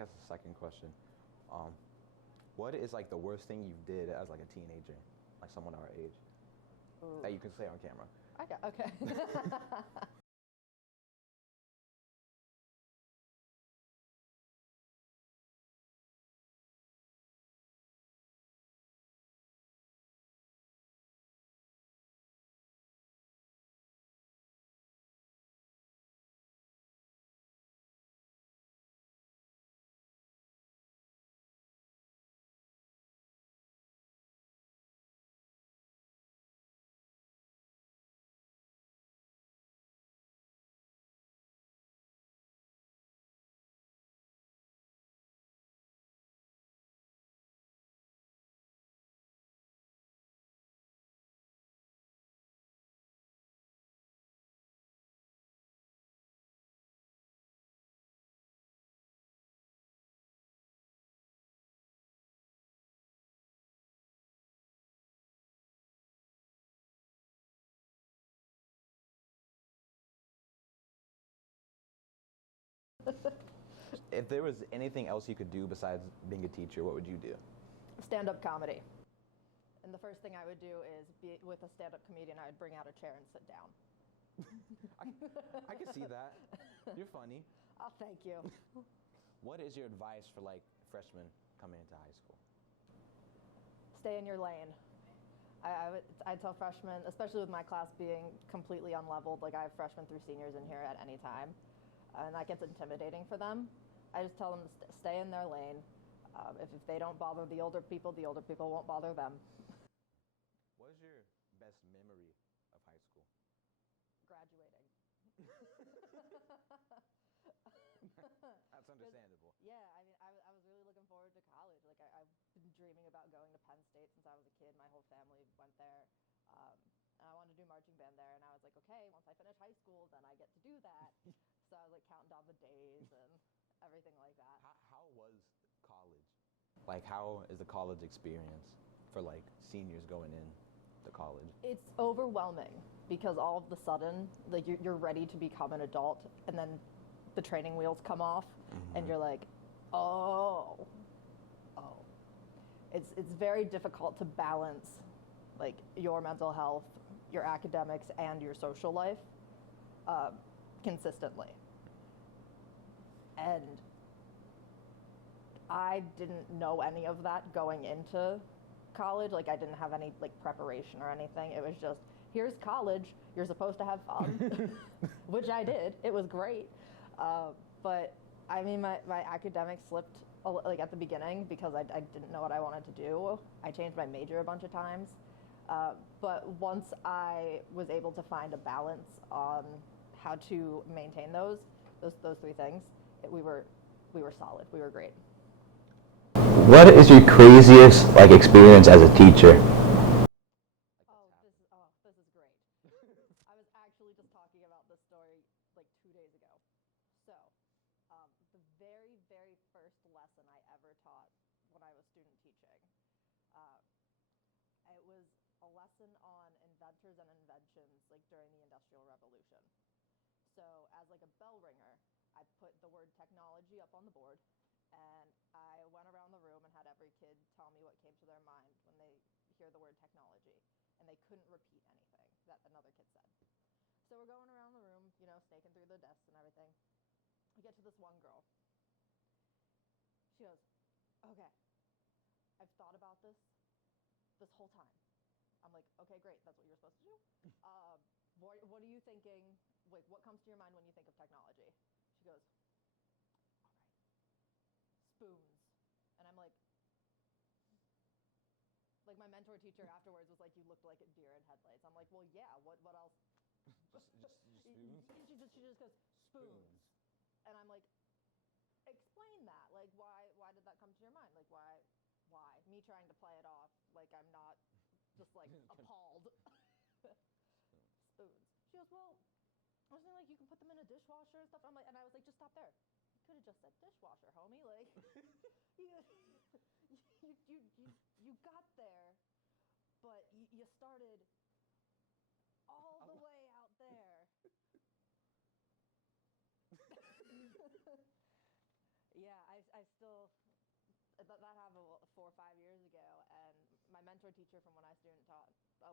guess the second question. Um, what is like the worst thing you did as like a teenager, like someone our age, Ooh. that you can say on camera? Okay. If there was anything else you could do besides being a teacher, what would you do? Stand-up comedy. And the first thing I would do is be with a stand-up comedian. I would bring out a chair and sit down. I can see that. You're funny. Oh, thank you. What is your advice for like freshmen coming into high school? Stay in your lane. I'd tell freshmen, especially with my class being completely unleveled, like I have freshmen through seniors in here at any time, and that gets intimidating for them. I just tell them to stay in their lane. If they don't bother the older people won't bother them. What is your best memory of high school? Graduating. That's understandable. Yeah, I mean, I was really looking forward to college. Like, I've been dreaming about going to Penn State since I was a kid. My whole family went there. And I wanted to do marching band there. And I was like, okay, once I finish high school, then I get to do that. So I was like counting down the days and everything like that. How was college? Like, how is the college experience for like seniors going in to college? It's overwhelming because all of the sudden, like you're ready to become an adult, and then the training wheels come off, and you're like, oh. It's very difficult to balance like your mental health, your academics, and your social life consistently. And I didn't know any of that going into college. Like, I didn't have any like preparation or anything. It was just, here's college, you're supposed to have fun, which I did. It was great. But I mean, my academics slipped like at the beginning because I didn't know what I wanted to do. I changed my major a bunch of times. But once I was able to find a balance on how to maintain those three things, we were solid. We were great. What is your craziest like experience as a teacher? This is great. I was actually just talking about this story like 2 days ago. So, the very, very first lesson I ever taught when I was student teaching, it was a lesson on inventors and inventions like during the Industrial Revolution. So, as like a bell ringer, I put the word technology up on the board, and I went around the room and had every kid tell me what came to their mind when they hear the word technology, and they couldn't repeat anything that another kid said. So we're going around the room, you know, snaking through the desks and everything. We get to this one girl. She goes, okay, I've thought about this whole time. I'm like, okay, great, that's what you're supposed to do? What are you thinking, like, what comes to your mind when you think of technology? She goes, spoons. And I'm like my mentor teacher afterwards was like, you looked like a deer in headlights. I'm like, well, yeah, what else? Just spoons? She just goes, spoons. And I'm like, explain that. Like, why did that come to your mind? Like, why? Me trying to play it off like I'm not just like appalled. Spoons. She goes, well, I was thinking like you can put them in a dishwasher and stuff. I'm like, and I was like, just stop there. You could have just said dishwasher, homie. Like, you got there, but you started all the way out there. Yeah, I still, that happened 4 or 5 years ago, and my mentor teacher from when I student taught,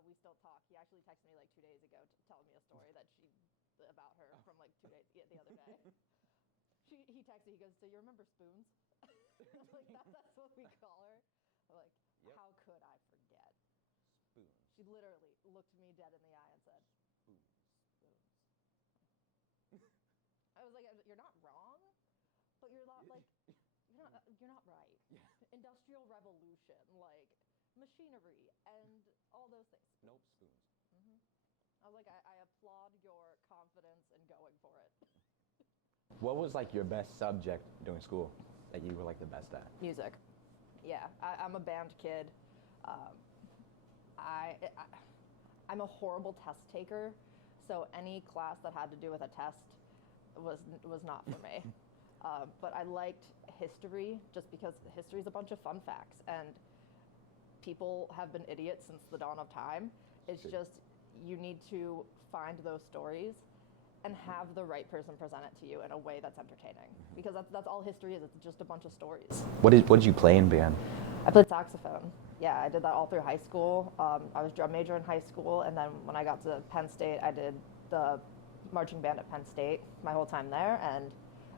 we still talk. He actually texted me like 2 days ago telling me a story about her from like 2 days, the other day. He texted me, he goes, so you remember Spoons? Like, that's what we call her. I'm like, Yep. How could I forget? Spoons. She literally looked me dead in the eye and said, Spoons. I was like, you're not wrong, but you're not like, you're not right. Yeah. Industrial revolution, like machinery and all those things. Nope, spoons. Mm-hmm. I was like, I applaud your confidence in going for it. What was like your best subject during school that you were like the best at? Music. Yeah, I'm a band kid. I'm a horrible test taker, so any class that had to do with a test was not for me. But I liked history just because history is a bunch of fun facts, and people have been idiots since the dawn of time. It's True. just you need to find those stories and have the right person present it to you in a way that's entertaining, because that's all history is. It's just a bunch of stories. What did you play in band? I played saxophone. Yeah, I did that all through high school. I was drum major in high school, and then when I got to Penn State, I did the marching band at Penn State my whole time there. And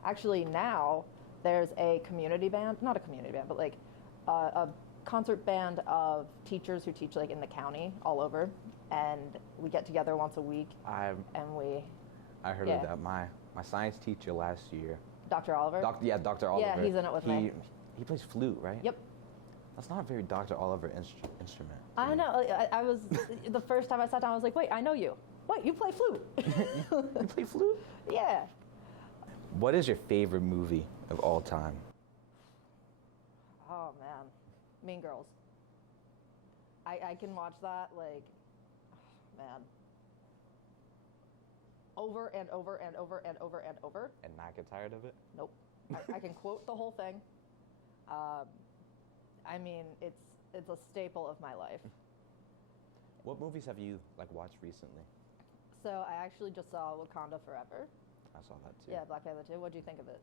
actually now there's a community band, not a community band, but like a concert band of teachers who teach like in the county all over, and we get together once a week. I heard of that. My science teacher last year, Dr. Oliver. Dr. Oliver. Yeah, he's in it with me. He plays flute, right? Yep. That's not a very Dr. Oliver instrument. I know. I was the first time I sat down, I was like, wait, I know you. Wait, you play flute? You play flute? Yeah. What is your favorite movie of all time? Oh man, Mean Girls. I can watch that like, man, over and over and over and over and over. And not get tired of it? Nope. I can quote the whole thing. I mean, it's a staple of my life. What movies have you like watched recently? So I actually just saw Wakanda Forever. I saw that too. Yeah, Black Panther 2. What do you think of it?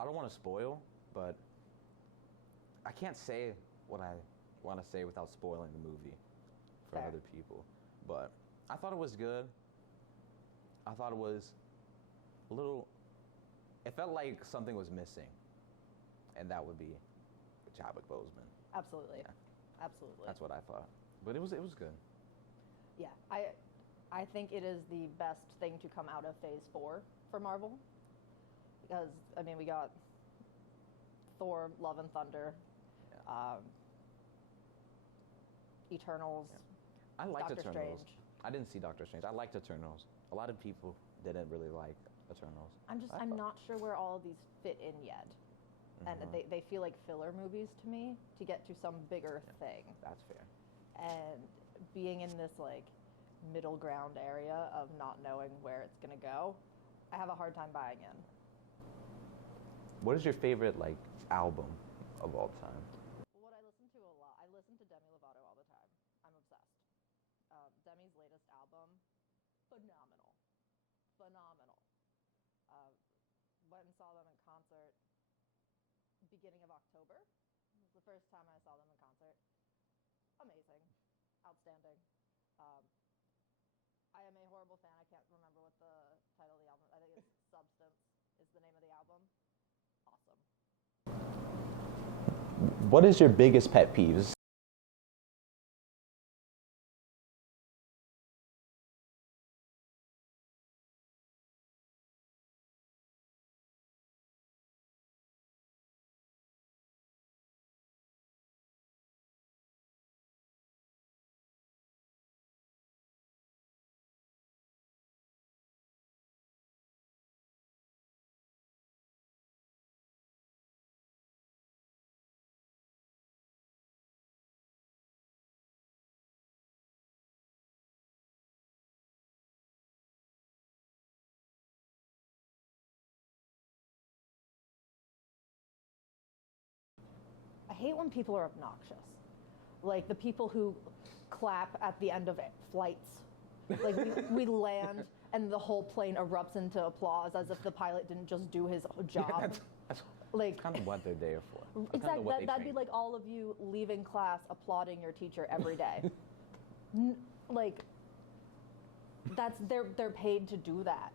I don't want to spoil, but I can't say what I want to say without spoiling the movie for Fair. other people. But I thought it was good. I thought it was a little. It felt like something was missing, and that would be Chadwick Boseman. Absolutely. Yeah. Absolutely. That's what I thought. But it was good. Yeah, I think it is the best thing to come out of Phase 4 for Marvel, because I mean we got Thor: Love and Thunder, Yeah. Eternals. I liked Doctor Eternals. Strange. I didn't see Doctor Strange. I liked Eternals. A lot of people didn't really like Eternals. I'm not sure where all of these fit in yet. And they feel like filler movies to me to get to some bigger thing. That's fair. And being in this like middle ground area of not knowing where it's gonna go, I have a hard time buying in. What is your favorite like album of all time? What I listen to a lot, I listen to Demi Lovato all the time. I'm obsessed. Demi's latest album, phenomenal. Went and saw them in concert beginning of October. It was the first time I saw them in concert. Amazing. Outstanding. I am a horrible fan. I can't remember what the title of the album. I think it's Substance is the name of the album. Awesome. What is your biggest pet peeves? I hate when people are obnoxious. Like the people who clap at the end of flights. Like we land and the whole plane erupts into applause as if the pilot didn't just do his job. Yeah, that's like kind of what they're there for. That's kind exactly. of what they That'd be train like all of you leaving class applauding your teacher every day. Like that's they're paid to do that.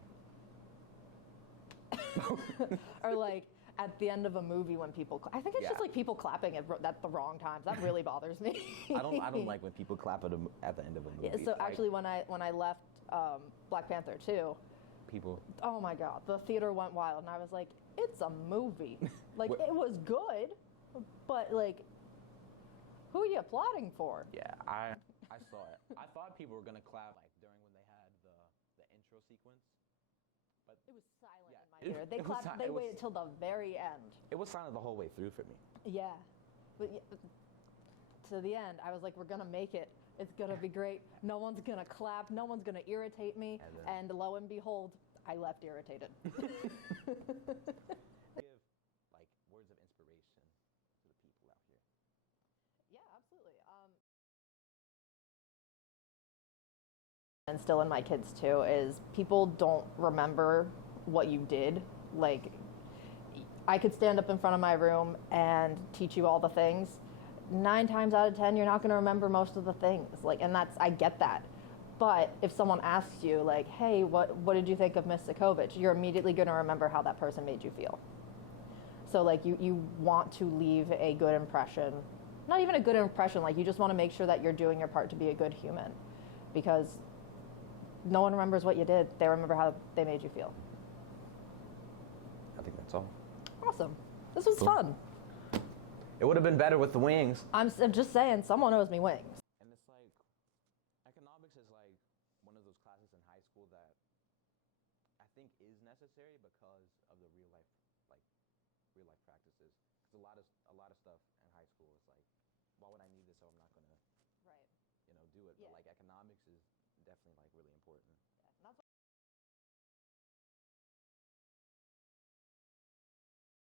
Or like at the end of a movie when people, I think it's just like people clapping at the wrong times. That really bothers me. I don't like when people clap at the end of a movie. Yeah, so actually, when I left Black Panther 2, people. Oh my God, the theater went wild, and I was like, it's a movie. Like it was good, but like, who are you applauding for? Yeah, I saw it. I thought people were gonna clap like during when they had the intro sequence, but it was silent in my ear. They clapped. They waited till the very end. It was silent the whole way through for me. Yeah, but to the end, I was like, we're gonna make it. It's gonna be great. No one's gonna clap. No one's gonna irritate me. And lo and behold, I left irritated. Give like words of inspiration to the people out here. Yeah, absolutely. And still in my kids too is people don't remember what you did. Like I could stand up in front of my room and teach you all the things. 9 times out of 10, you're not going to remember most of the things. Like, and I get that. But if someone asks you, like, hey, what did you think of Miss Sukovich? You're immediately going to remember how that person made you feel. So, like, you want to leave a good impression. Not even a good impression. Like, you just want to make sure that you're doing your part to be a good human. Because no one remembers what you did. They remember how they made you feel. I think that's all. Awesome. This was fun. It would have been better with the wings. I'm just saying, someone owes me wings. And it's like, economics is like one of those classes in high school that I think is necessary because of the real life practices. Because a lot of stuff in high school is like, why would I need this? So I'm not gonna, do it. Yeah. But like economics is definitely like really important.